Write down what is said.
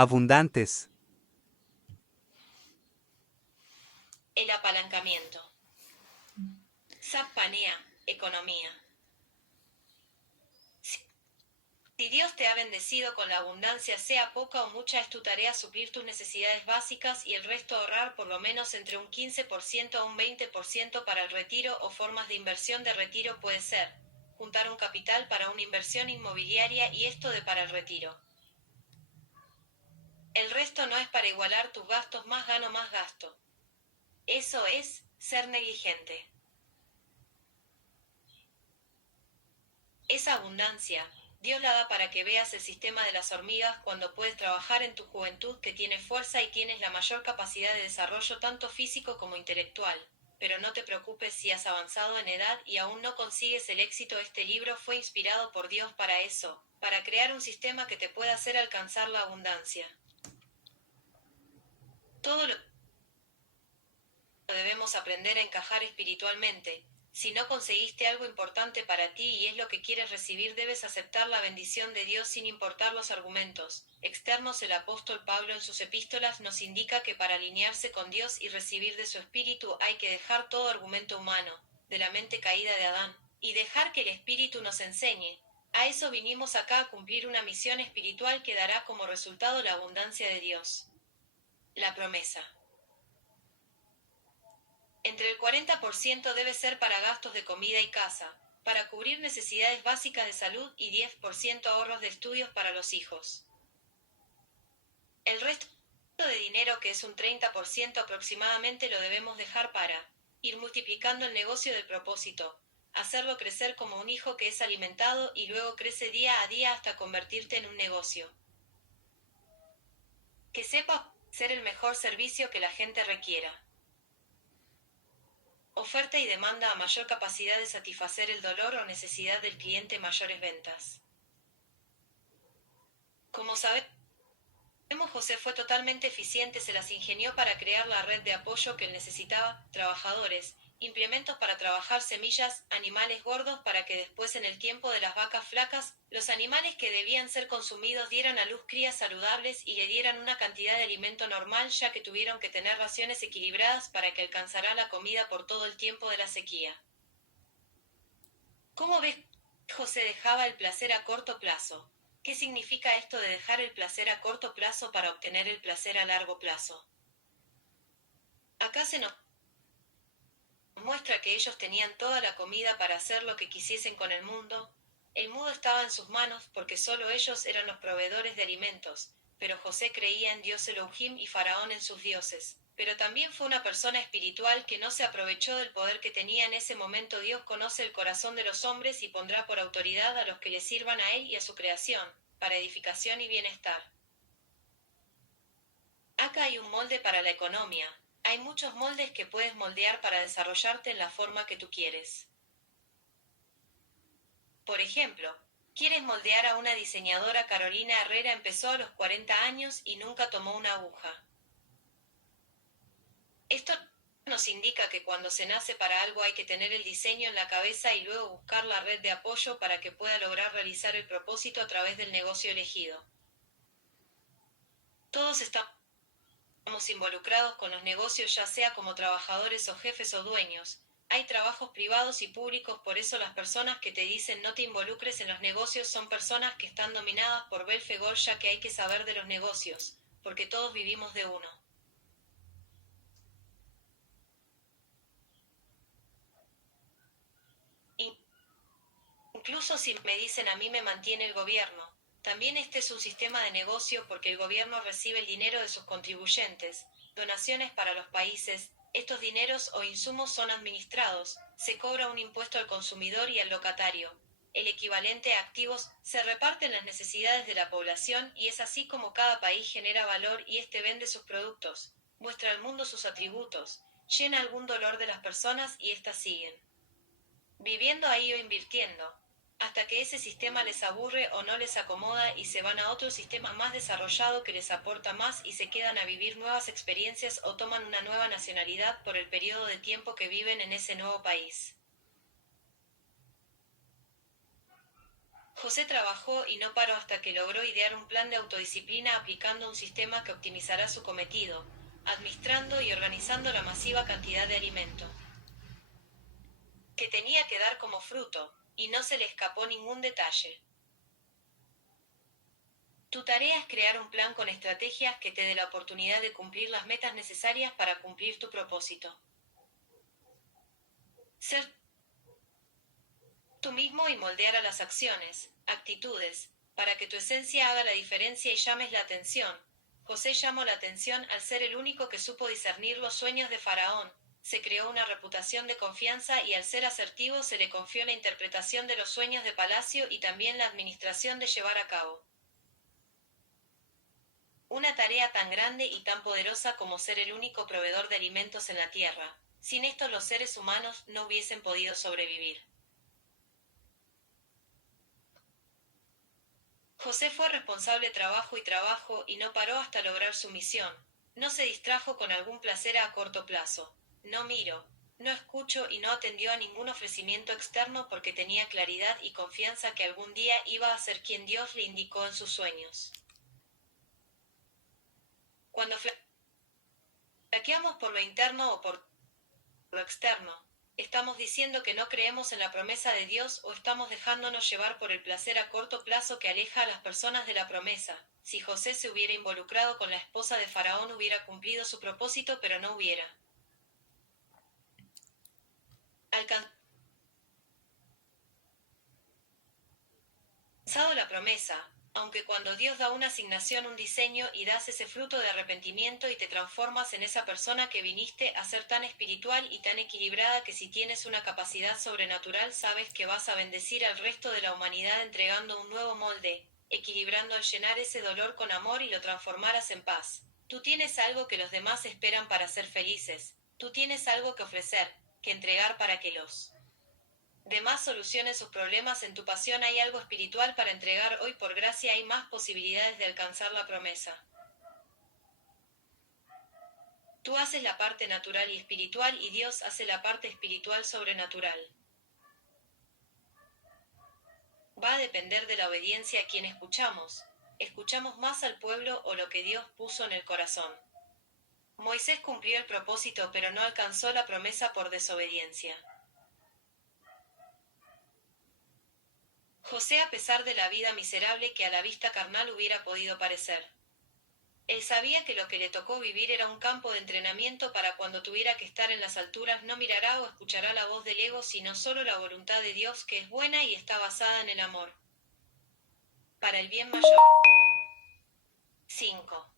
abundantes. El apalancamiento. Sappanea, economía. Si Dios te ha bendecido con la abundancia, sea poca o mucha, es tu tarea suplir tus necesidades básicas y el resto ahorrar por lo menos entre un 15% a un 20% para el retiro o formas de inversión de retiro. Puede ser juntar un capital para una inversión inmobiliaria y esto de para el retiro. El resto no es para igualar tus gastos, más gano más gasto. Eso es ser negligente. Esa abundancia, Dios la da para que veas el sistema de las hormigas cuando puedes trabajar en tu juventud, que tienes fuerza y tienes la mayor capacidad de desarrollo tanto físico como intelectual. Pero no te preocupes si has avanzado en edad y aún no consigues el éxito. Este libro fue inspirado por Dios para eso, para crear un sistema que te pueda hacer alcanzar la abundancia. Todo lo debemos aprender a encajar espiritualmente. Si no conseguiste algo importante para ti y es lo que quieres recibir, debes aceptar la bendición de Dios sin importar los argumentos externos. El apóstol Pablo en sus epístolas nos indica que para alinearse con Dios y recibir de su espíritu hay que dejar todo argumento humano, de la mente caída de Adán, y dejar que el espíritu nos enseñe. A eso vinimos acá, a cumplir una misión espiritual que dará como resultado la abundancia de Dios. La promesa. Entre el 40% debe ser para gastos de comida y casa, para cubrir necesidades básicas de salud, y 10% ahorros de estudios para los hijos. El resto de dinero, que es un 30% aproximadamente, lo debemos dejar para ir multiplicando el negocio del propósito, hacerlo crecer como un hijo que es alimentado y luego crece día a día hasta convertirte en un negocio que sepa ser el mejor servicio que la gente requiera. Oferta y demanda: a mayor capacidad de satisfacer el dolor o necesidad del cliente, mayores ventas. Como sabemos, José fue totalmente eficiente, se las ingenió para crear la red de apoyo que él necesitaba: trabajadores, implementos para trabajar, semillas, animales gordos para que después, en el tiempo de las vacas flacas, los animales que debían ser consumidos dieran a luz crías saludables y le dieran una cantidad de alimento normal, ya que tuvieron que tener raciones equilibradas para que alcanzara la comida por todo el tiempo de la sequía. ¿Cómo ves? José dejaba el placer a corto plazo. ¿Qué significa esto de dejar el placer a corto plazo para obtener el placer a largo plazo? Acá se nos muestra que ellos tenían toda la comida para hacer lo que quisiesen con el mundo. El mundo estaba en sus manos porque solo ellos eran los proveedores de alimentos. Pero José creía en Dios Elohim y Faraón en sus dioses. Pero también fue una persona espiritual que no se aprovechó del poder que tenía en ese momento. Dios conoce el corazón de los hombres y pondrá por autoridad a los que le sirvan a Él y a su creación, para edificación y bienestar. Acá hay un molde para la economía. Hay muchos moldes que puedes moldear para desarrollarte en la forma que tú quieres. Por ejemplo, quieres moldear a una diseñadora. Carolina Herrera empezó a los 40 años y nunca tomó una aguja. Esto nos indica que cuando se nace para algo hay que tener el diseño en la cabeza y luego buscar la red de apoyo para que pueda lograr realizar el propósito a través del negocio elegido. Todos estamos involucrados con los negocios, ya sea como trabajadores o jefes o dueños. Hay trabajos privados y públicos, por eso las personas que te dicen no te involucres en los negocios son personas que están dominadas por Belfegor, ya que hay que saber de los negocios, porque todos vivimos de uno. Incluso si me dicen a mí me mantiene el gobierno, también este es un sistema de negocio porque el gobierno recibe el dinero de sus contribuyentes, donaciones para los países. Estos dineros o insumos son administrados, se cobra un impuesto al consumidor y al locatario. El equivalente a activos, se reparten las necesidades de la población y es así como cada país genera valor y este vende sus productos, muestra al mundo sus atributos, llena algún dolor de las personas y éstas siguen viviendo ahí o invirtiendo, hasta que ese sistema les aburre o no les acomoda y se van a otro sistema más desarrollado que les aporta más y se quedan a vivir nuevas experiencias o toman una nueva nacionalidad por el periodo de tiempo que viven en ese nuevo país. José trabajó y no paró hasta que logró idear un plan de autodisciplina aplicando un sistema que optimizará su cometido, administrando y organizando la masiva cantidad de alimento que tenía que dar como fruto, y no se le escapó ningún detalle. Tu tarea es crear un plan con estrategias que te dé la oportunidad de cumplir las metas necesarias para cumplir tu propósito. Ser tú mismo y moldear a las acciones, actitudes, para que tu esencia haga la diferencia y llames la atención. José llamó la atención al ser el único que supo discernir los sueños de Faraón, se creó una reputación de confianza y al ser asertivo se le confió la interpretación de los sueños de palacio y también la administración de llevar a cabo una tarea tan grande y tan poderosa como ser el único proveedor de alimentos en la tierra. Sin esto los seres humanos no hubiesen podido sobrevivir. José fue responsable trabajo y no paró hasta lograr su misión. No se distrajo con algún placer a corto plazo. No miró, no escuchó y no atendió a ningún ofrecimiento externo porque tenía claridad y confianza que algún día iba a ser quien Dios le indicó en sus sueños. Cuando flaqueamos por lo interno o por lo externo, ¿estamos diciendo que no creemos en la promesa de Dios o estamos dejándonos llevar por el placer a corto plazo que aleja a las personas de la promesa? Si José se hubiera involucrado con la esposa de Faraón hubiera cumplido su propósito pero no hubiera alcanzado la promesa, aunque cuando Dios da una asignación, un diseño y das ese fruto de arrepentimiento y te transformas en esa persona que viniste a ser tan espiritual y tan equilibrada que si tienes una capacidad sobrenatural sabes que vas a bendecir al resto de la humanidad entregando un nuevo molde, equilibrando al llenar ese dolor con amor y lo transformarás en paz. Tú tienes algo que los demás esperan para ser felices, tú tienes algo que ofrecer, que entregar para que los demás solucionen sus problemas. En tu pasión hay algo espiritual para entregar. Hoy por gracia hay más posibilidades de alcanzar la promesa. Tú haces la parte natural y espiritual y Dios hace la parte espiritual sobrenatural. Va a depender de la obediencia a quien escuchamos. ¿Escuchamos más al pueblo o lo que Dios puso en el corazón? Moisés cumplió el propósito pero no alcanzó la promesa por desobediencia. José, a pesar de la vida miserable que a la vista carnal hubiera podido parecer, él sabía que lo que le tocó vivir era un campo de entrenamiento para cuando tuviera que estar en las alturas no mirará o escuchará la voz del ego sino solo la voluntad de Dios que es buena y está basada en el amor para el bien mayor. 5.